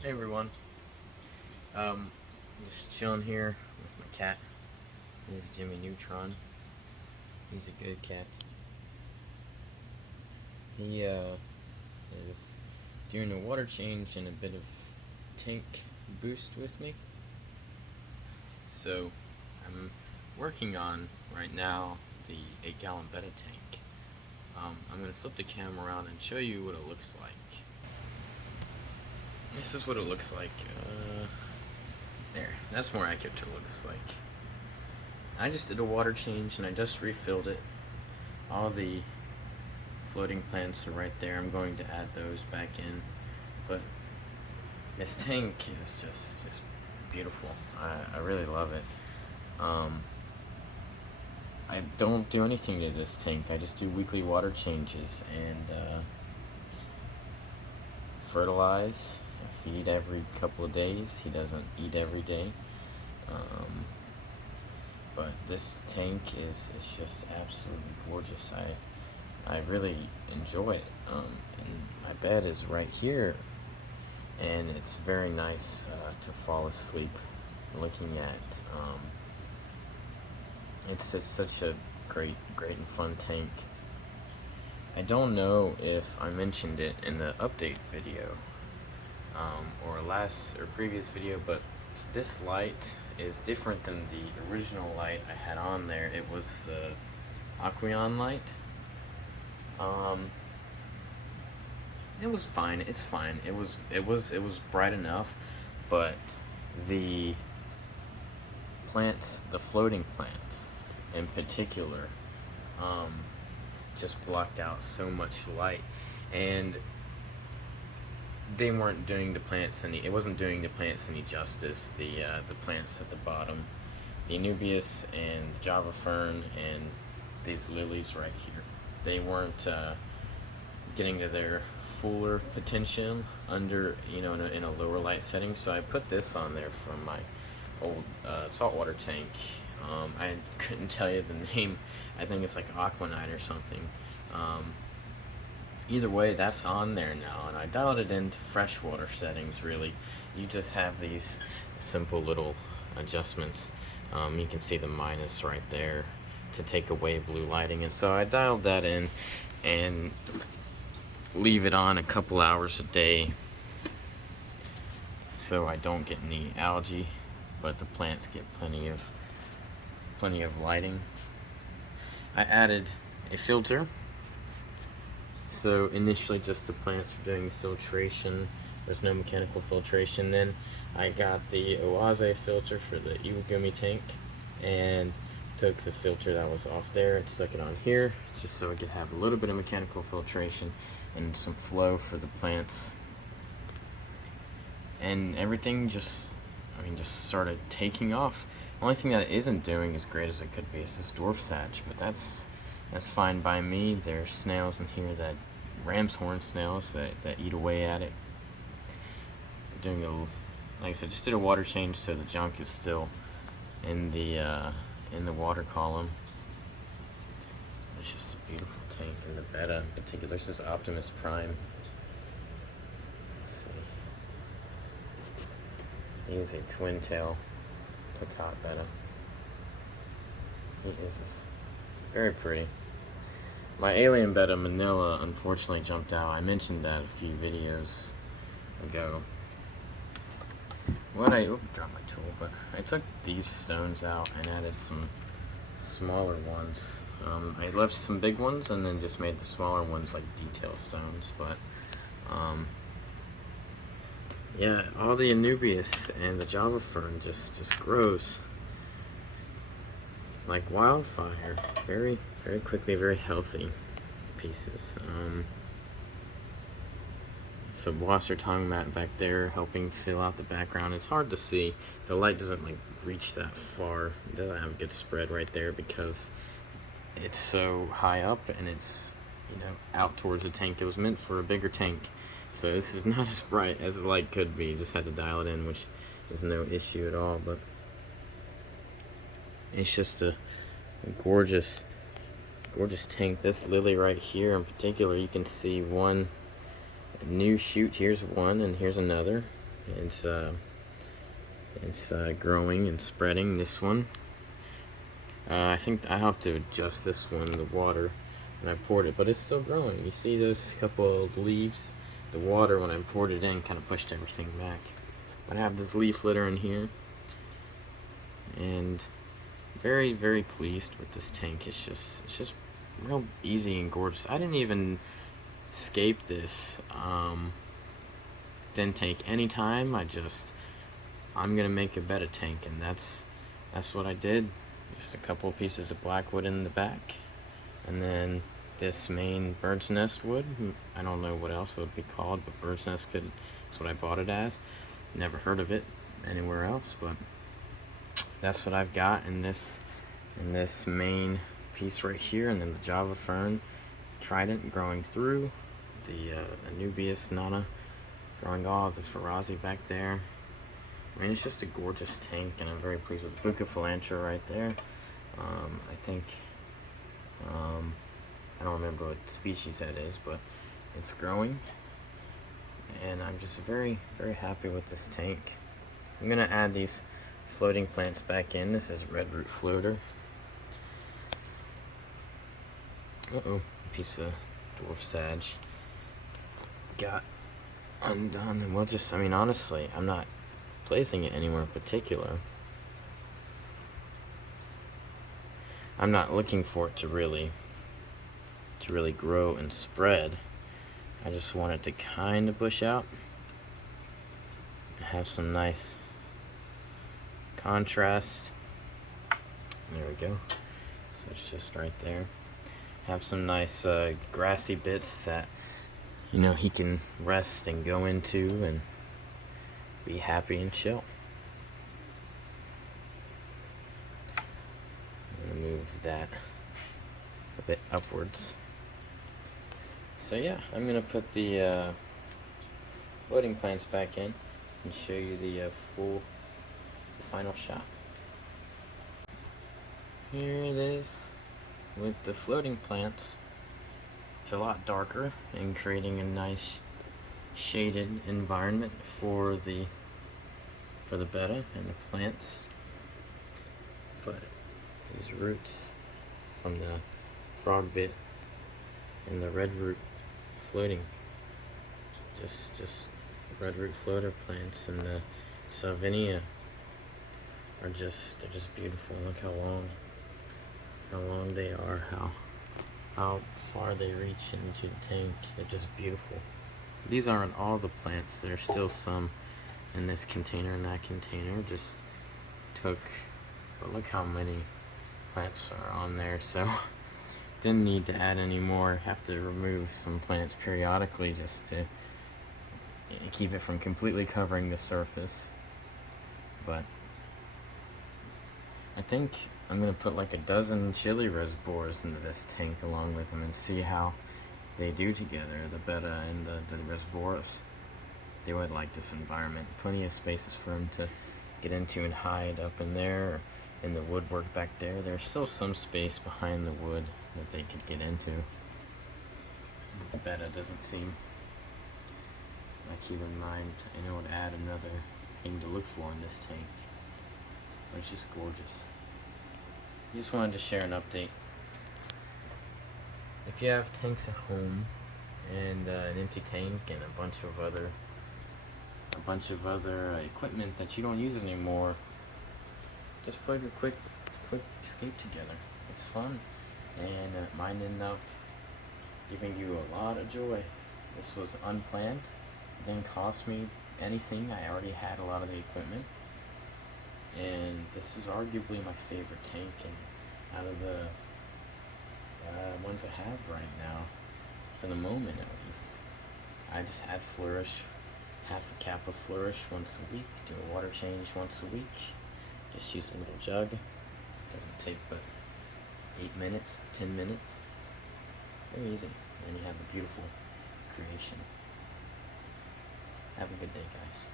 Hey everyone, um, just chilling here with my cat. He's Jimmy Neutron. He's a good cat. He is doing a water change and a bit of tank boost with me. So I'm working on right now the 8-gallon Betta Tank. I'm gonna flip the camera around and show you what it looks like. This is what it looks like. There, that's more accurate to what it looks like. I just did a water change and I just refilled it. All the floating plants are right there. I'm going to add those back in. But this tank is just beautiful. I really love it. I don't do anything to this tank. I just do weekly water changes and fertilize. I feed every couple of days. He doesn't eat every day. But this tank is just absolutely gorgeous. I really enjoy it. And my bed is right here, and it's very nice to fall asleep looking at. It's such a great and fun tank. I don't know if I mentioned it in the update video or previous video, but this light is different than the original light I had on there. It was the Aquarium light. It was fine. It's fine. It was bright enough, but the plants, the floating plants in particular, just blocked out so much light, and they weren't doing the plants any. It wasn't doing the plants any justice. The plants at the bottom, the Anubias and the Java fern and these lilies right here, they weren't getting to their fuller potential under, in a lower light setting. So I put this on there from my old saltwater tank. I couldn't tell you the name. I think it's like Aquanite or something. Either way, that's on there now, and I dialed it into freshwater settings. Really, you just have these simple little adjustments. You can see the minus right there to take away blue lighting, and so I dialed that in and leave it on a couple hours a day so I don't get any algae, but the plants get plenty of lighting. I added a filter. So initially just the plants were doing filtration. There's no mechanical filtration. Then I got the Oase filter for the Iwagumi tank and took the filter that was off there and stuck it on here just so I could have a little bit of mechanical filtration and some flow for the plants. And everything just started taking off. The only thing that it isn't doing as great as it could be is this dwarf sage, but that's fine by me. There's snails in here, that ram's horn snails that eat away at it. Doing like I said, just did a water change so the junk is still in the water column. It's just a beautiful tank, and the Betta in particular. There's this Optimus Prime. Let's see. He is a twin tail plakat Betta. He is very pretty. My alien Betta Manila unfortunately jumped out. I mentioned that a few videos ago. Dropped my tool, but I took these stones out and added some smaller ones. I left some big ones and then just made the smaller ones like detail stones, but yeah, all the Anubias and the Java fern just grows like wildfire, very quickly, very healthy pieces. So wasser tongue mat back there helping fill out the background. It's hard to see. The light doesn't reach that far. It doesn't have a good spread right there because it's so high up and it's out towards the tank. It was meant for a bigger tank. So this is not as bright as the light could be. Just had to dial it in, which is no issue at all, but it's just a gorgeous tank. This lily right here in particular, you can see one new shoot. Here's one and here's another. It's growing and spreading. This one, I think I have to adjust this one, the water, when I poured it, but it's still growing. You see those couple of leaves? The water, when I poured it in, kind of pushed everything back. But I have this leaf litter in here, and very, very pleased with this tank. It's just real easy and gorgeous. I didn't even scape this. Didn't take any time. I'm gonna make a Betta tank, and that's what I did. Just a couple of pieces of black wood in the back, and then this main bird's nest wood. I don't know what else it would be called, but bird's nest is what I bought it as. Never heard of it anywhere else, but that's what I've got in this main piece right here, and then the Java fern trident growing through, the Anubias nana growing all of the Farazi back there. I mean, it's just a gorgeous tank, and I'm very pleased with the Bucophalantra right there. I think, I don't remember what species that is, but it's growing, and I'm just very, very happy with this tank. I'm gonna add these floating plants back in. This is red root floater. Uh-oh, piece of dwarf sag got undone. And we'll just, I mean, honestly, I'm not placing it anywhere in particular. I'm not looking for it to really grow and spread. I just want it to kind of bush out, have some nice contrast. There we go. So it's just right there. Have some nice grassy bits that, you know, he can rest and go into and be happy and chill. I'm gonna move that a bit upwards. So yeah, I'm gonna put the floating plants back in and show you the final shot. Here it is with the floating plants. It's a lot darker and creating a nice shaded environment for the Betta and the plants. But these roots from the frog bit and the red root floating, just red root floater plants and the salvinia they're just beautiful. Look how long they are, how far they reach into the tank. They're just beautiful. These aren't all the plants. There's still some in this container and that container. Just took, but look how many plants are on there. So didn't need to add any more. Have to remove some plants periodically just to keep it from completely covering the surface. But I think I'm gonna put like a dozen chili rose boars into this tank along with them and see how they do together, the Betta and the Resboras. They would like this environment. Plenty of spaces for them to get into and hide up in there, or in the woodwork back there. There's still some space behind the wood that they could get into. The Betta doesn't seem like he would mind. I know it would add another thing to look for in this tank. But it's just gorgeous. Just wanted to share an update. If you have tanks at home and an empty tank and a bunch of other equipment that you don't use anymore, just put a quick escape together. It's fun, and it might end up giving you a lot of joy. This was unplanned. It didn't cost me anything. I already had a lot of the equipment, and this is arguably my favorite tank, and out of the ones I have right now, for the moment at least. I just add Flourish, half a cap of Flourish once a week, do a water change once a week, just use a little jug. Doesn't take but 8 minutes, 10 minutes, very easy, and you have a beautiful creation. Have a good day, guys.